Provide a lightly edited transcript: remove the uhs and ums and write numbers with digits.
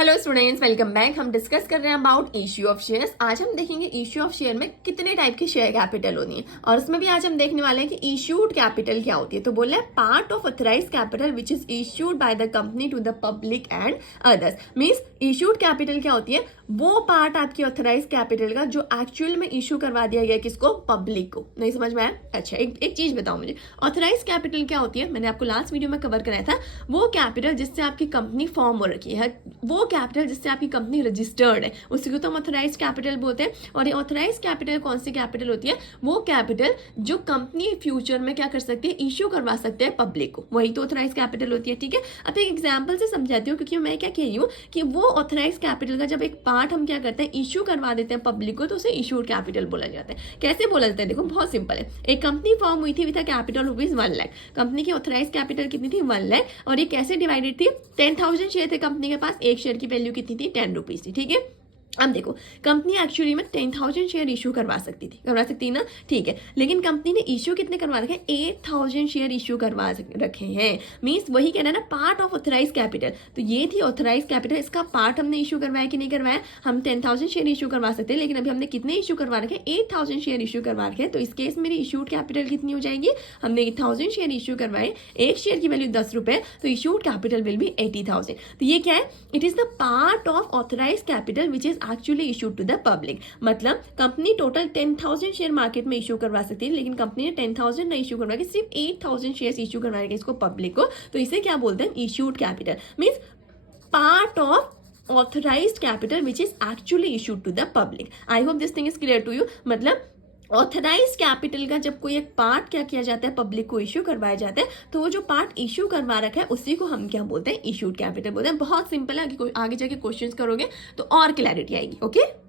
Hello students, welcome back. हम discuss कर रहे हैं अबाउट इश्यू ऑफ शेयर्स। आज हम देखेंगे इश्यू ऑफ शेयर में कितने टाइप की शेयर कैपिटल होनी है, और उसमें भी आज हम देखने वाले हैं कि इश्यूड कैपिटल क्या होती है। तो बोले part of authorise capital which is issued by the company to the public and others. Means issued capital क्या होती है? वो पार्ट आपकी ऑथराइज कैपिटल का जो एक्चुअल में इश्यू करवा दिया गया किसको? पब्लिक को। नहीं समझ में आया? अच्छा, एक चीज बताओ मुझे, ऑथराइज कैपिटल क्या होती है? मैंने आपको लास्ट वीडियो में कवर कराया था। वो कैपिटल जिससे आपकी कंपनी फॉर्म हो रखी है, वो कैपिटल जिससे आपकी कंपनी रजिस्टर्ड है, उसी को तो हम ऑथराइज कैपिटल बोलते हैं। और ये ऑथराइज कैपिटल कौन सी कैपिटल होती है? वो कैपिटल जो कंपनी फ्यूचर में क्या कर सकती है? इश्यू करवा सकते हैं पब्लिक को, वही तो ऑथराइज कैपिटल होती है। ठीक है, अब एक एग्जांपल से समझाती हूँ, क्योंकि मैं क्या कह रही हूँ कि वो ऑथराइज कैपिटल का जब एक पार्ट हम क्या करते हैं, इश्यू करवा देते हैं पब्लिक को, तो उसे इश्यूड कैपिटल बोला जाता है। कैसे बोला जाता है? देखो, बहुत सिंपल है। एक कंपनी फॉर्म हुई थी with a capital rupees 1 lakh. Company की ऑथराइज कैपिटल कितनी थी? 1 लाख। और ये कैसे डिवाइडेड थी? 10,000 शेयर थे कंपनी के पास, एक शेयर की वैल्यू कितनी थी? 10 रुपीज थी। ठीक है, अब देखो, कंपनी एक्चुअली में 10,000 शेयर इशू करवा सकती ना। ठीक है, लेकिन कंपनी ने इशू कितने करवा रखे हैं? 8,000 शेयर इशू करवा रखे हैं। मींस वही कहना है ना, पार्ट ऑफ ऑथराइज कैपिटल। तो ये थी ऑथराइज कैपिटल, इसका पार्ट हमने इशू करवाया कि नहीं करवाया? हम 10,000 शेयर इशू करवा सकते हैं, लेकिन अभी हमने कितने इशू करवा रखे हैं? 8,000 शेयर इशू करवा रखे हैं। तो इस केस मेरी इशूड कैपिटल कितनी हो जाएगी? हमने 8,000 शेयर इशू करवाए, एक शेयर की वैल्यू 10 रुपए, तो इशूड कैपिटल विल बी 80,000। तो ये क्या है? It is the part of authorise capital which is actually issued to the public. मतलब कंपनी टोटल 10,000 शेयर मार्केट में इशू करवा सकती है, लेकिन कंपनी ने 10,000 नहीं इशू करवा के सिर्फ 8,000 शेयर इशू करवा के इसको पब्लिक को, तो इसे क्या बोलते हैं? Issued capital. Means part of authorised capital which is actually issued to the public. I hope this thing is clear to you. मतलब ऑथराइज कैपिटल का जब कोई एक पार्ट क्या किया जाता है, पब्लिक को इश्यू करवाया जाता है, तो वो जो पार्ट इश्यू करवा रखा है उसी को हम क्या बोलते हैं? इशूड कैपिटल बोलते हैं। बहुत सिंपल है, आगे जाके क्वेश्चंस करोगे तो और क्लैरिटी आएगी। ओके।